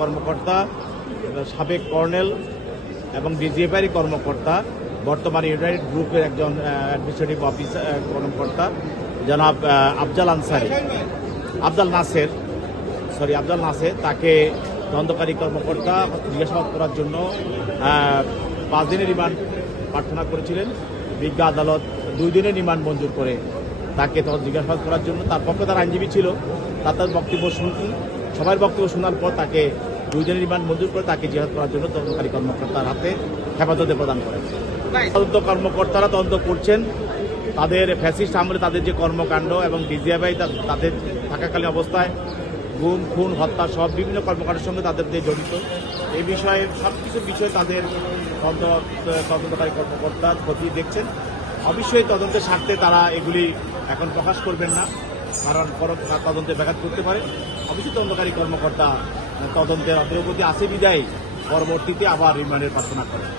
কর্মকর্তা, সাবেক কর্নেল এবং ডিজিএফআই কর্মকর্তা, বর্তমানে ইউনাইটেড গ্রুপের একজন অ্যাডমিনিস্ট্রেটিভ অফিসার কর্মকর্তা জনাব আবদাল নাসের, তাকে তদন্তকারী কর্মকর্তা জিজ্ঞাসাবাদ করার জন্য 5 দিনের রিমান্ড প্রার্থনা করেছিলেন। বিজ্ঞ আদালত 2 দিনের রিমান্ড মঞ্জুর করে তাকে জিজ্ঞাসাবাদ করার জন্য, তার পক্ষে তার আইনজীবী ছিল, তার বক্তব্য শুনতেন। সবার বক্তব্য শোনার পর তাকে 2 দিনের রিমান্ড মঞ্জুর করে তাকে জিজ্ঞাসা করার জন্য তদন্তকারী কর্মকর্তার হাতে হেফাজতে প্রদান করেন। তদন্ত কর্মকর্তারা তদন্ত করছেন তাদের ফ্যাসিস্ট আমলে তাদের যে কর্মকাণ্ড এবং ডিজিএফআই তাদের থাকাকালীন অবস্থায় গুম, খুন, হত্যা সব বিভিন্ন কর্মকাণ্ডের সঙ্গে তাদের যে জড়িত, এই বিষয়ে সবকিছু বিষয়ে তাদের তদন্তকারী কর্মকর্তা খতিয়ে দেখছেন। অবশ্যই তদন্তের স্বার্থে তারা এগুলি এখন প্রকাশ করবেন না, কারণ তদন্তে ব্যাঘাত করতে পারে। অবশ্যই তদন্তকারী কর্মকর্তা তদন্তের অগ্রগতি আছে বিদায় পরবর্তীতে আবার রিমান্ডের প্রার্থনা করেন।